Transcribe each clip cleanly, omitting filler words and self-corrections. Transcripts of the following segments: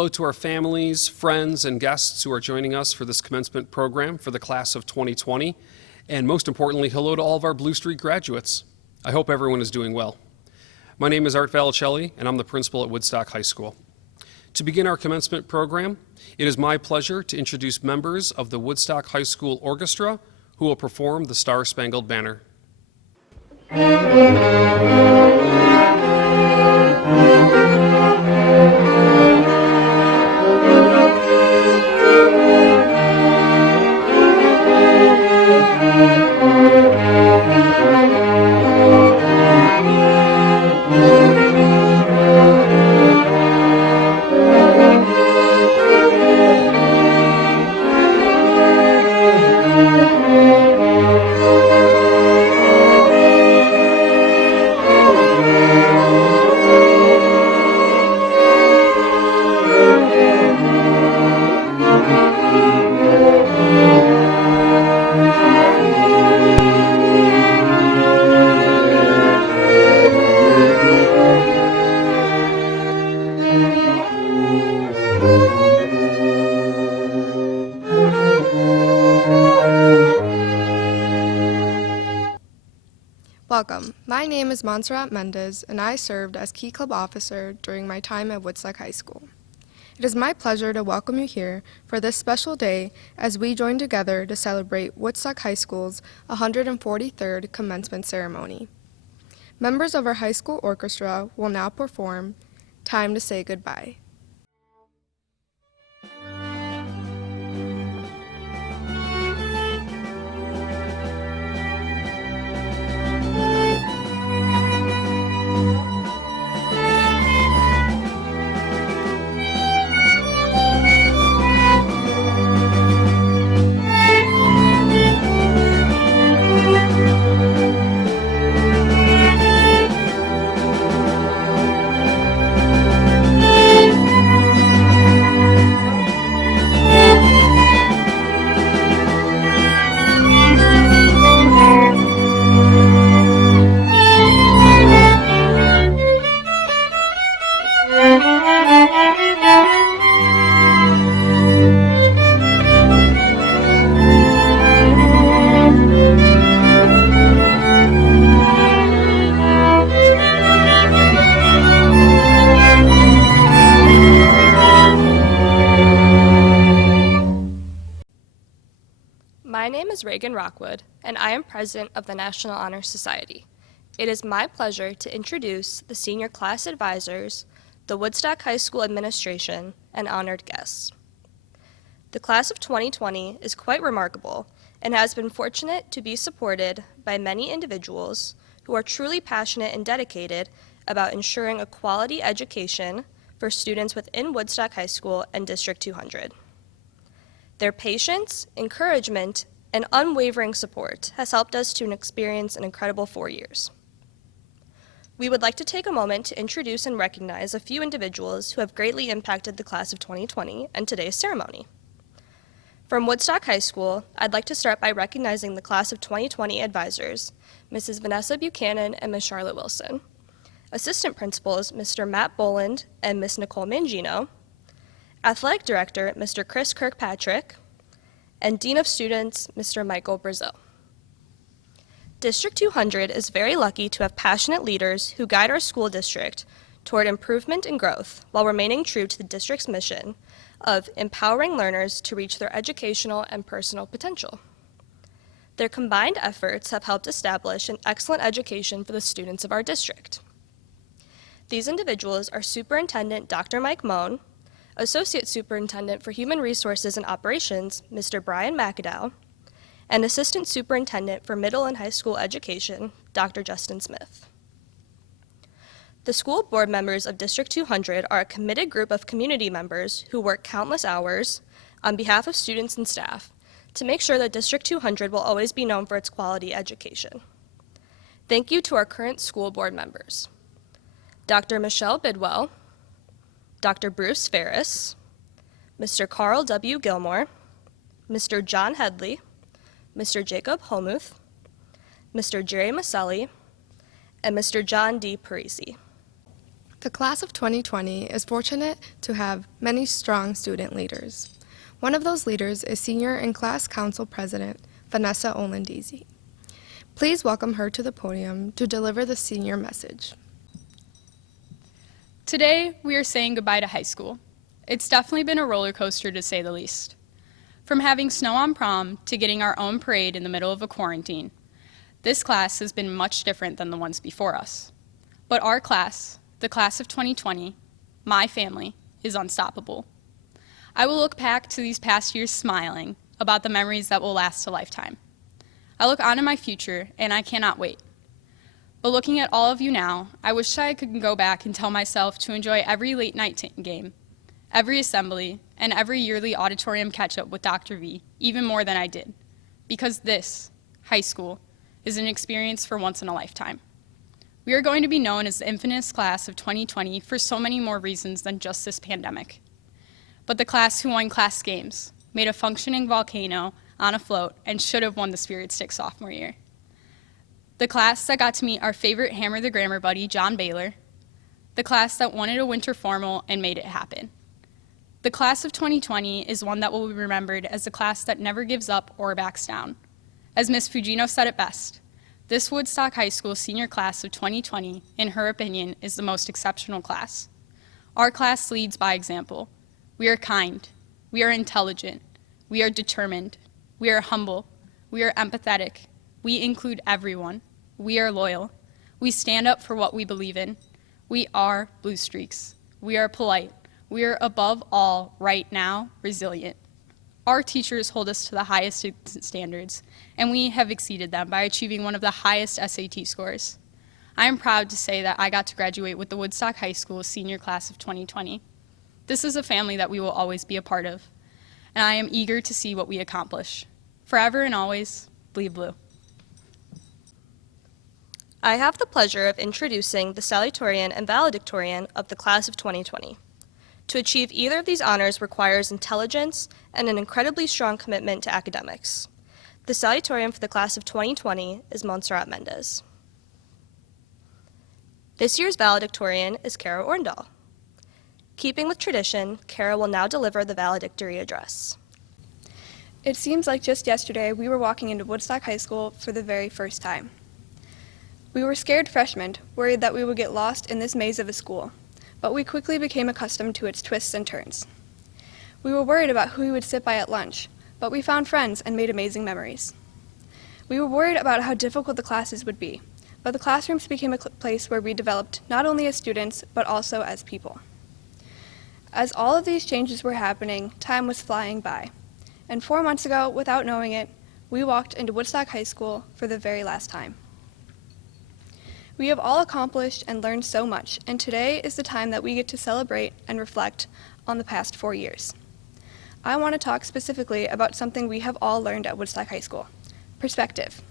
hello to our families, friends, and guests who are joining us for this commencement program for the class of 2020. And most importantly, hello to all of our Blue Street graduates. I hope everyone is doing well. My name is Art Valedictory, and I'm the principal at Woodstock High School. To begin our commencement program, it is my pleasure to introduce members of the Woodstock High School Orchestra who will perform the Star-Spangled Banner. Welcome. My name is Montserrat Mendez, and I served as Key Club Officer during my time at Woodstock High School. It is my pleasure to welcome you here for this special day as we join together to celebrate Woodstock High School's 143rd commencement ceremony. Members of our high school orchestra will now perform Time to Say Goodbye. My name is Reagan Rockwood, and I am president of the National Honor Society. It is my pleasure to introduce the senior class advisors, the Woodstock High School administration, and honored guests. The class of 2020 is quite remarkable and has been fortunate to be supported by many individuals who are truly passionate and dedicated about ensuring a quality education for students within Woodstock High School and District 200. Their patience, encouragement, and unwavering support has helped us to experience an incredible 4 years. We would like to take a moment to introduce and recognize a few individuals who have greatly impacted the class of 2020 and today's ceremony. From Woodstock High School, I'd like to start by recognizing the class of 2020 advisors, Mrs. Vanessa Buchanan and Ms. Charlotte Wilson, assistant principals, Mr. Matt Boland and Ms. Nicole Mangino, athletic director, Mr. Chris Kirkpatrick, and dean of students, Mr. Michael Brazil. District 200 is very lucky to have passionate leaders who guide our school district toward improvement and growth while remaining true to the district's mission of empowering learners to reach their educational and personal potential. Their combined efforts have helped establish an excellent education for the students of our district. These individuals are Superintendent Dr. Mike Moan, Associate Superintendent for Human Resources and Operations, Mr. Brian McAdow, and Assistant Superintendent for Middle and High School Education, Dr. Justin Smith. The school board members of District 200 are a committed group of community members who work countless hours on behalf of students and staff to make sure that District 200 will always be known for its quality education. Thank you to our current school board members: Dr. Michelle Bidwell, Dr. Bruce Ferris, Mr. Carl W. Gilmore, Mr. John Headley, Mr. Jacob Homuth, Mr. Jerry Maselli, and Mr. John D. Parisi. The class of 2020 is fortunate to have many strong student leaders. One of those leaders is Senior and Class Council President Vanessa Olandisi. Please welcome her to the podium to deliver the senior message. Today, we are saying goodbye to high school. It's definitely been a roller coaster to say the least. From having snow on prom to getting our own parade in the middle of a quarantine, this class has been much different than the ones before us. But our class, the class of 2020, my family, is unstoppable. I will look back to these past years smiling about the memories that will last a lifetime. I look on in my future, and I cannot wait. But looking at all of you now, I wish I could go back and tell myself to enjoy every late night game, every assembly, and every yearly auditorium catch-up with Dr. V, even more than I did. Because this, high school, is an experience for once in a lifetime. We are going to be known as the infamous class of 2020 for so many more reasons than just this pandemic. But the class who won class games, made a functioning volcano on a float, and should have won the Spirit Stick sophomore year. The class that got to meet our favorite Hammer the Grammar buddy, John Baylor. The class that wanted a winter formal and made it happen. The class of 2020 is one that will be remembered as the class that never gives up or backs down. As Ms. Fugino said it best, this Woodstock High School senior class of 2020, in her opinion, is the most exceptional class. Our class leads by example. We are kind. We are intelligent. We are determined. We are humble. We are empathetic. We include everyone. We are loyal. We stand up for what we believe in. We are Blue Streaks. We are polite. We are above all, right now, resilient. Our teachers hold us to the highest standards, and we have exceeded them by achieving one of the highest SAT scores. I am proud to say that I got to graduate with the Woodstock High School senior class of 2020. This is a family that we will always be a part of, and I am eager to see what we accomplish. Forever and always, bleed blue. I have the pleasure of introducing the salutatorian and valedictorian of the class of 2020. To achieve either of these honors requires intelligence and an incredibly strong commitment to academics. The salutatorian for the class of 2020 is Montserrat Mendez. This year's valedictorian is Kara Orndal. Keeping with tradition, Kara will now deliver the valedictory address. It seems like just yesterday we were walking into Woodstock High School for the very first time. We were scared freshmen, worried that we would get lost in this maze of a school, but we quickly became accustomed to its twists and turns. We were worried about who we would sit by at lunch, but we found friends and made amazing memories. We were worried about how difficult the classes would be, but the classrooms became a place where we developed not only as students, but also as people. As all of these changes were happening, time was flying by. And 4 months ago, without knowing it, we walked into Woodstock High School for the very last time. We have all accomplished and learned so much, and today is the time that we get to celebrate and reflect on the past 4 years. I want to talk specifically about something we have all learned at Woodstock High School: perspective.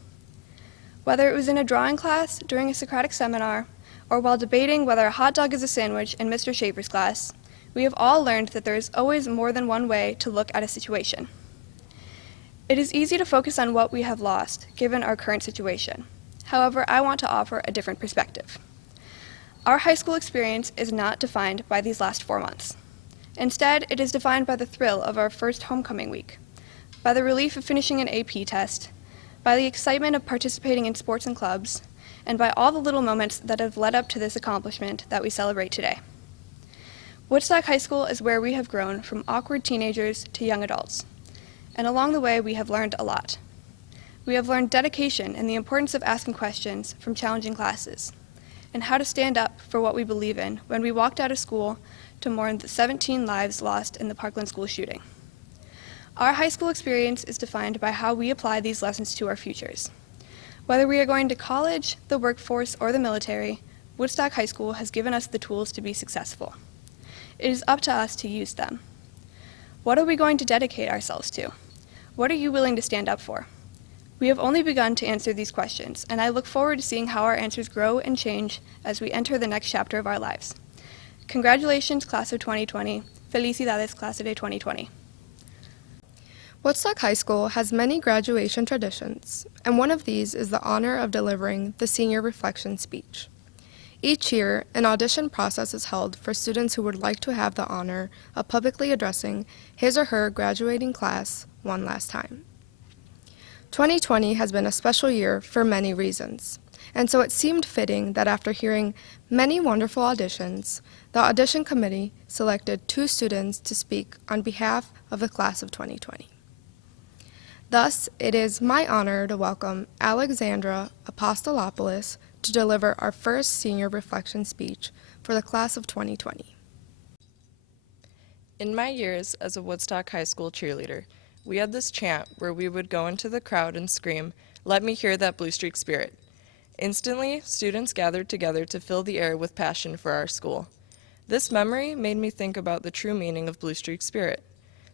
Whether it was in a drawing class, during a Socratic seminar, or while debating whether a hot dog is a sandwich in Mr. Schaefer's class, we have all learned that there is always more than one way to look at a situation. It is easy to focus on what we have lost, given our current situation. However, I want to offer a different perspective. Our high school experience is not defined by these last 4 months. Instead, it is defined by the thrill of our first homecoming week, by the relief of finishing an AP test, by the excitement of participating in sports and clubs, and by all the little moments that have led up to this accomplishment that we celebrate today. Woodstock High School is where we have grown from awkward teenagers to young adults. And along the way, we have learned a lot. We have learned dedication and the importance of asking questions from challenging classes, and how to stand up for what we believe in when we walked out of school to mourn the 17 lives lost in the Parkland school shooting. Our high school experience is defined by how we apply these lessons to our futures. Whether we are going to college, the workforce, or the military, Woodstock High School has given us the tools to be successful. It is up to us to use them. What are we going to dedicate ourselves to? What are you willing to stand up for? We have only begun to answer these questions, and I look forward to seeing how our answers grow and change as we enter the next chapter of our lives. Congratulations, class of 2020. Felicidades, clase de 2020. Woodstock High School has many graduation traditions, and one of these is the honor of delivering the senior reflection speech. Each year, an audition process is held for students who would like to have the honor of publicly addressing his or her graduating class one last time. 2020 has been a special year for many reasons, and so it seemed fitting that after hearing many wonderful auditions, the audition committee selected 2 students to speak on behalf of the class of 2020. Thus, it is my honor to welcome Alexandra Apostolopoulos to deliver our first senior reflection speech for the class of 2020. In my years as a Woodstock High School cheerleader, we had this chant where we would go into the crowd and scream, "Let me hear that Blue Streak spirit." Instantly, students gathered together to fill the air with passion for our school. This memory made me think about the true meaning of Blue Streak spirit.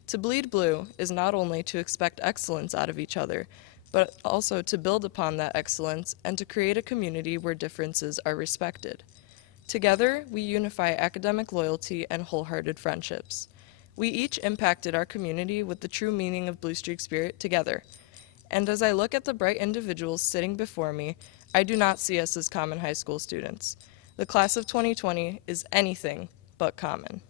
To bleed blue is not only to expect excellence out of each other, but also to build upon that excellence and to create a community where differences are respected. Together, we unify academic loyalty and wholehearted friendships. We each impacted our community with the true meaning of Blue Streak spirit together. And as I look at the bright individuals sitting before me, I do not see us as common high school students. The class of 2020 is anything but common.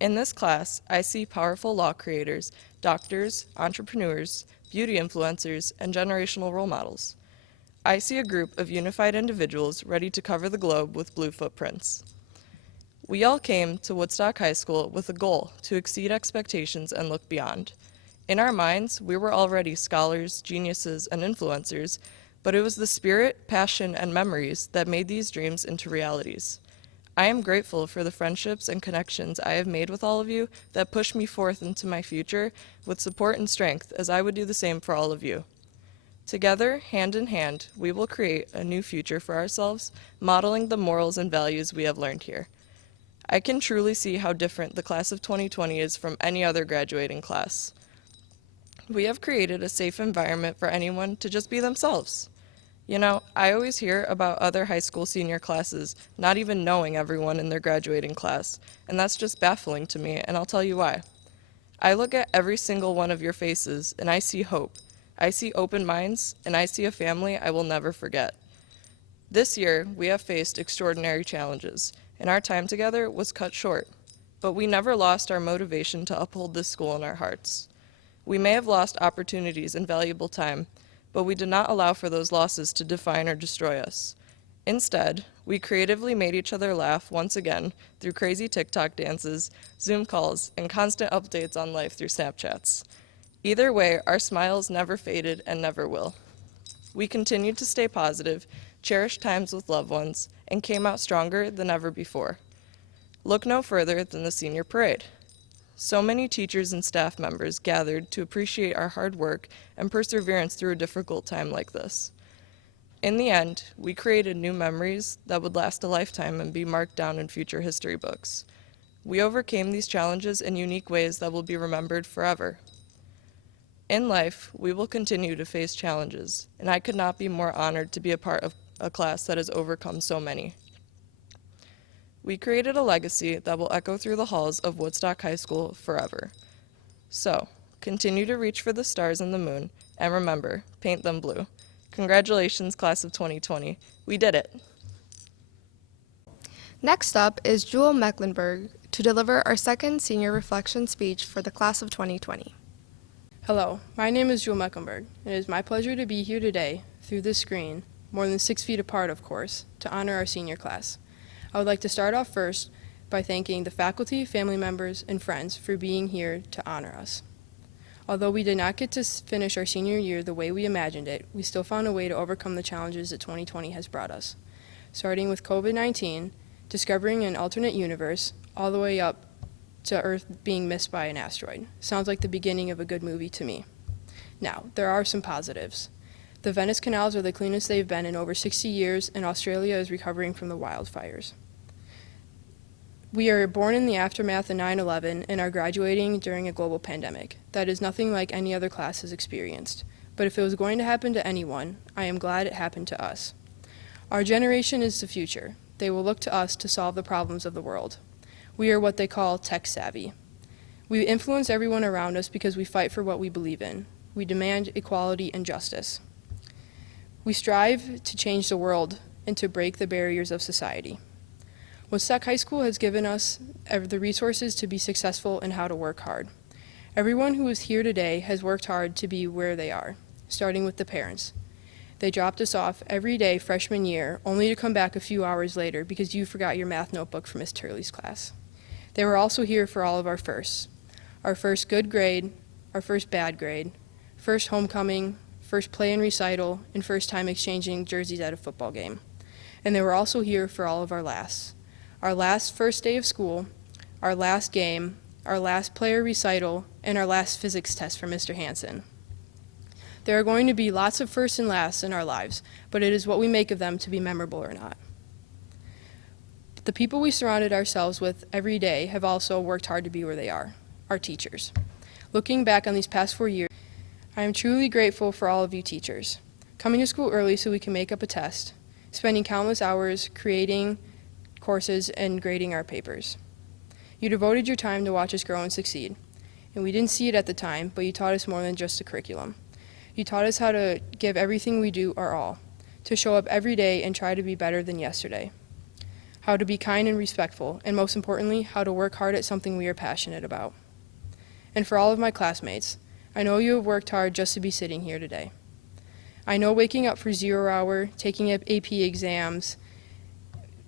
In this class, I see powerful law creators, doctors, entrepreneurs, beauty influencers, and generational role models. I see a group of unified individuals ready to cover the globe with blue footprints. We all came to Woodstock High School with a goal to exceed expectations and look beyond. In our minds, we were already scholars, geniuses, and influencers, but it was the spirit, passion, and memories that made these dreams into realities. I am grateful for the friendships and connections I have made with all of you that push me forth into my future with support and strength, as I would do the same for all of you. Together, hand in hand, we will create a new future for ourselves, modeling the morals and values we have learned here. I can truly see how different the class of 2020 is from any other graduating class. We have created a safe environment for anyone to just be themselves. You know, I always hear about other high school senior classes not even knowing everyone in their graduating class, and that's just baffling to me, and I'll tell you why. I look at every single one of your faces, and I see hope. I see open minds, and I see a family I will never forget. This year, we have faced extraordinary challenges, and our time together was cut short, but we never lost our motivation to uphold this school in our hearts. We may have lost opportunities and valuable time, but we did not allow for those losses to define or destroy us. Instead, we creatively made each other laugh once again through crazy TikTok dances, Zoom calls, and constant updates on life through Snapchats. Either way, our smiles never faded and never will. We continued to stay positive, cherished times with loved ones, and came out stronger than ever before. Look no further than the senior parade. So many teachers and staff members gathered to appreciate our hard work and perseverance through a difficult time like this. In the end, we created new memories that would last a lifetime and be marked down in future history books. We overcame these challenges in unique ways that will be remembered forever. In life, we will continue to face challenges, and I could not be more honored to be a part of a class that has overcome so many. We created a legacy that will echo through the halls of Woodstock High School forever. So, continue to reach for the stars and the moon, and remember, paint them blue. Congratulations, class of 2020. We did it. Next up is Jewel Mecklenburg to deliver our second senior reflection speech for the class of 2020. Hello, my name is Jewel Mecklenburg. It is my pleasure to be here today, through this screen, more than 6 feet apart, of course, to honor our senior class. I would like to start off first by thanking the faculty, family members, and friends for being here to honor us. Although we did not get to finish our senior year the way we imagined it, we still found a way to overcome the challenges that 2020 has brought us. Starting with COVID-19, discovering an alternate universe, all the way up to Earth being missed by an asteroid. Sounds like the beginning of a good movie to me. Now, there are some positives. The Venice canals are the cleanest they've been in over 60 years, and Australia is recovering from the wildfires. We are born in the aftermath of 9/11 and are graduating during a global pandemic. That is nothing like any other class has experienced. But if it was going to happen to anyone, I am glad it happened to us. Our generation is the future. They will look to us to solve the problems of the world. We are what they call tech savvy. We influence everyone around us because we fight for what we believe in. We demand equality and justice. We strive to change the world and to break the barriers of society. Woodstock High School has given us the resources to be successful and how to work hard. Everyone who is here today has worked hard to be where they are, starting with the parents. They dropped us off every day freshman year, only to come back a few hours later because you forgot your math notebook for Miss Turley's class. They were also here for all of our firsts. Our first good grade, our first bad grade, first homecoming, first play and recital, and first time exchanging jerseys at a football game. And they were also here for all of our lasts. Our last first day of school, our last game, our last player recital, and our last physics test for Mr. Hansen. There are going to be lots of firsts and lasts in our lives, but it is what we make of them to be memorable or not. The people we surrounded ourselves with every day have also worked hard to be where they are, our teachers. Looking back on these past 4 years, I am truly grateful for all of you teachers. Coming to school early so we can make up a test, spending countless hours creating courses and grading our papers. You devoted your time to watch us grow and succeed, and we didn't see it at the time, but you taught us more than just a curriculum. You taught us how to give everything we do our all, to show up every day and try to be better than yesterday, how to be kind and respectful, and most importantly, how to work hard at something we are passionate about. And for all of my classmates, I know you have worked hard just to be sitting here today. I know waking up for 0 hour, taking AP exams,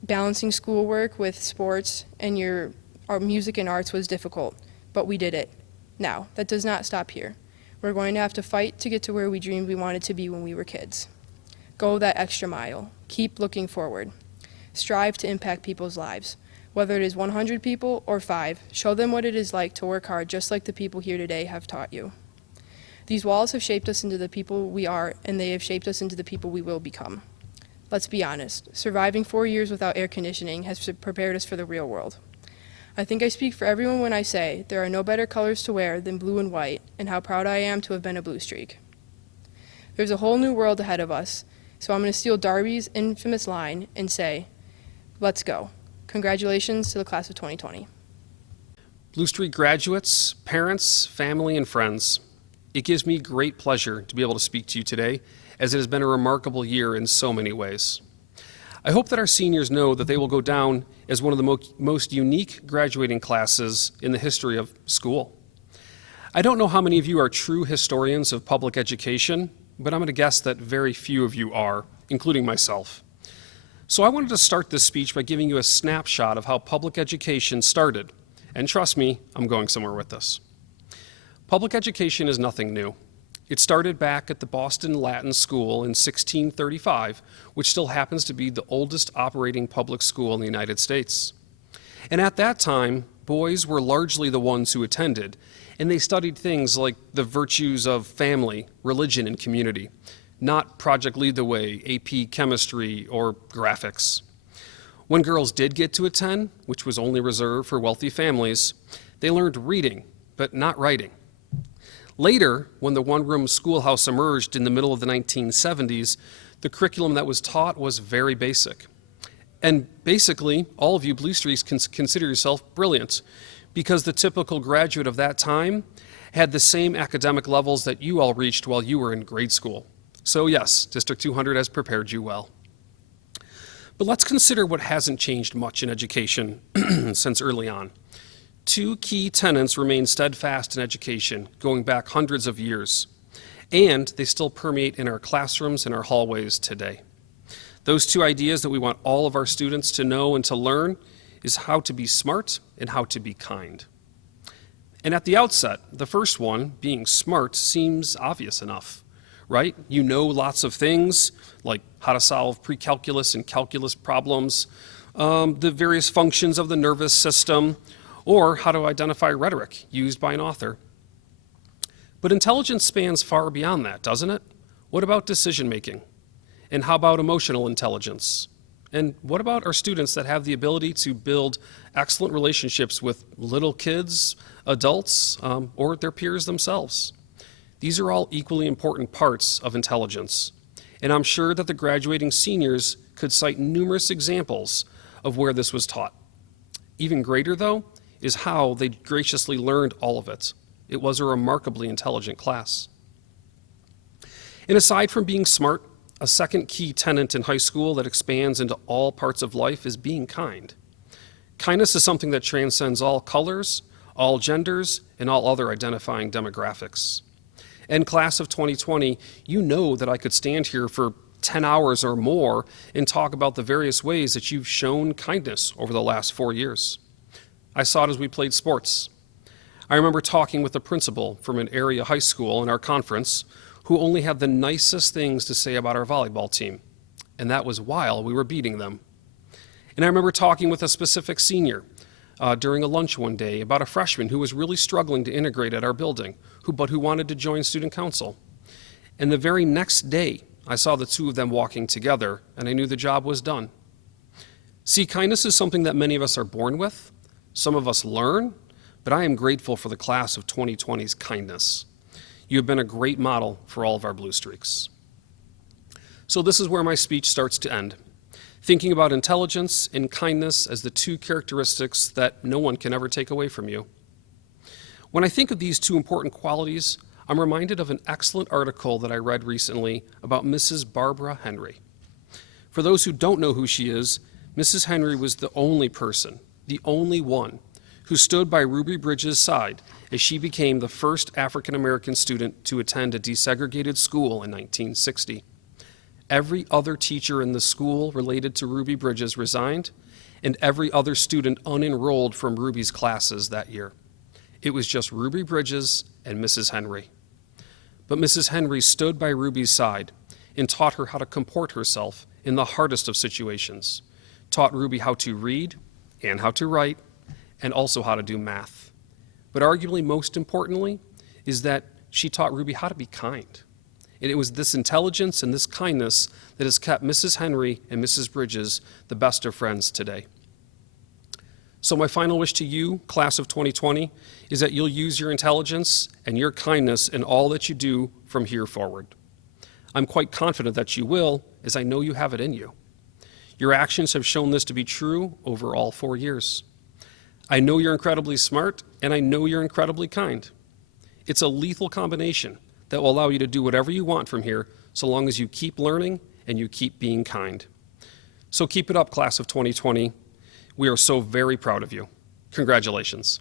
balancing schoolwork with sports and our music and arts was difficult, but we did it. Now, that does not stop here. We're going to have to fight to get to where we dreamed we wanted to be when we were kids. Go that extra mile. Keep looking forward. Strive to impact people's lives. Whether it is 100 people or 5, show them what it is like to work hard just like the people here today have taught you. These walls have shaped us into the people we are, and they have shaped us into the people we will become. Let's be honest, surviving 4 years without air conditioning has prepared us for the real world. I think I speak for everyone when I say there are no better colors to wear than blue and white, and how proud I am to have been a Blue Streak. There's a whole new world ahead of us, so I'm going to steal Darby's infamous line and say, let's go. Congratulations to the class of 2020. Blue Streak graduates, parents, family, and friends, it gives me great pleasure to be able to speak to you today, as it has been a remarkable year in so many ways. I hope that our seniors know that they will go down as one of the most unique graduating classes in the history of school. I don't know how many of you are true historians of public education, but I'm going to guess that very few of you are, including myself. So I wanted to start this speech by giving you a snapshot of how public education started. And trust me, I'm going somewhere with this. Public education is nothing new. It started back at the Boston Latin School in 1635, which still happens to be the oldest operating public school in the United States. And at that time, boys were largely the ones who attended, and they studied things like the virtues of family, religion, and community, not Project Lead the Way, AP Chemistry, or graphics. When girls did get to attend, which was only reserved for wealthy families, they learned reading, but not writing. Later, when the one-room schoolhouse emerged in the middle of the 1970s, the curriculum that was taught was very basic. And basically, all of you Blue Streaks can consider yourself brilliant, because the typical graduate of that time had the same academic levels that you all reached while you were in grade school. So yes, District 200 has prepared you well. But let's consider what hasn't changed much in education since early on. 2 key tenets remain steadfast in education, going back hundreds of years, and they still permeate in our classrooms and our hallways today. Those 2 ideas that we want all of our students to know and to learn is how to be smart and how to be kind. And at the outset, the first one, being smart, seems obvious enough, right? You know lots of things, like how to solve pre-calculus and calculus problems, the various functions of the nervous system, or how to identify rhetoric used by an author. But intelligence spans far beyond that, doesn't it? What about decision making? And how about emotional intelligence? And what about our students that have the ability to build excellent relationships with little kids, adults, or their peers themselves? These are all equally important parts of intelligence. And I'm sure that the graduating seniors could cite numerous examples of where this was taught. Even greater, though, is how they graciously learned all of it. It was a remarkably intelligent class. And aside from being smart, a second key tenet in high school that expands into all parts of life is being kind. Kindness is something that transcends all colors, all genders, and all other identifying demographics. And class of 2020, you know that I could stand here for 10 hours or more and talk about the various ways that you've shown kindness over the last 4 years. I saw it as we played sports. I remember talking with the principal from an area high school in our conference who only had the nicest things to say about our volleyball team, and that was while we were beating them. And I remember talking with a specific senior during a lunch one day about a freshman who was really struggling to integrate at our building, but who wanted to join student council. And the very next day, I saw the two of them walking together, and I knew the job was done. See, kindness is something that many of us are born with, some of us learn, but I am grateful for the class of 2020's kindness. You have been a great model for all of our Blue Streaks. So this is where my speech starts to end, thinking about intelligence and kindness as the two characteristics that no one can ever take away from you. When I think of these two important qualities, I'm reminded of an excellent article that I read recently about Mrs. Barbara Henry. For those who don't know who she is, Mrs. Henry was the only person, the only one, who stood by Ruby Bridges' side as she became the first African-American student to attend a desegregated school in 1960. Every other teacher in the school related to Ruby Bridges resigned, and every other student unenrolled from Ruby's classes that year. It was just Ruby Bridges and Mrs. Henry. But Mrs. Henry stood by Ruby's side and taught her how to comport herself in the hardest of situations, taught Ruby how to read and how to write, and also how to do math. But arguably most importantly is that she taught Ruby how to be kind. And it was this intelligence and this kindness that has kept Mrs. Henry and Mrs. Bridges the best of friends today. So my final wish to you, class of 2020, is that you'll use your intelligence and your kindness in all that you do from here forward. I'm quite confident that you will, as I know you have it in you. Your actions have shown this to be true over all 4 years. I know you're incredibly smart, and I know you're incredibly kind. It's a lethal combination that will allow you to do whatever you want from here, so long as you keep learning and you keep being kind. So keep it up, class of 2020. We are so very proud of you. Congratulations.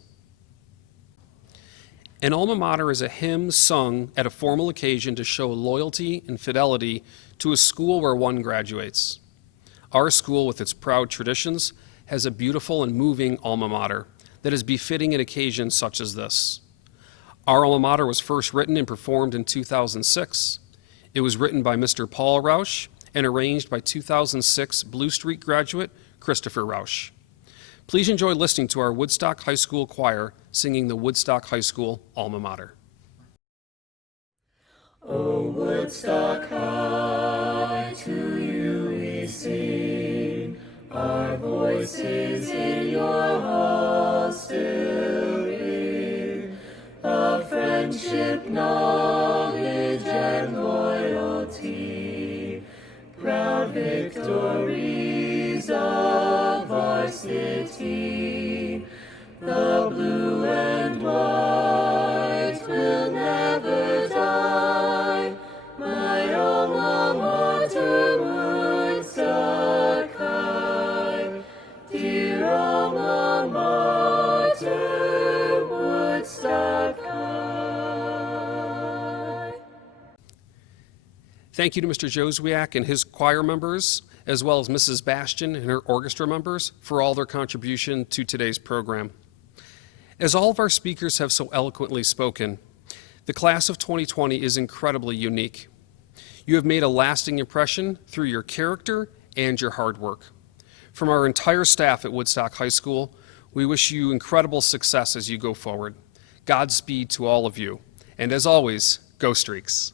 An alma mater is a hymn sung at a formal occasion to show loyalty and fidelity to a school where one graduates. Our school, with its proud traditions, has a beautiful and moving alma mater that is befitting an occasion such as this. Our alma mater was first written and performed in 2006. It was written by Mr. Paul Rausch and arranged by 2006 Blue Streak graduate Christopher Rausch. Please enjoy listening to our Woodstock High School choir singing the Woodstock High School alma mater. O Woodstock High, to you we sing, our voices in your hall still ring, of friendship, knowledge, and loyalty, proud victories of our city, the blue and white will never die, my alma mater, Woodstock High, dear alma mater, Woodstock High. Thank you to Mr. Joswiak and his choir members, as well as Mrs. Bastian and her orchestra members for all their contribution to today's program. As all of our speakers have so eloquently spoken, the class of 2020 is incredibly unique. You have made a lasting impression through your character and your hard work. From our entire staff at Woodstock High School, we wish you incredible success as you go forward. Godspeed to all of you. And as always, go Streaks.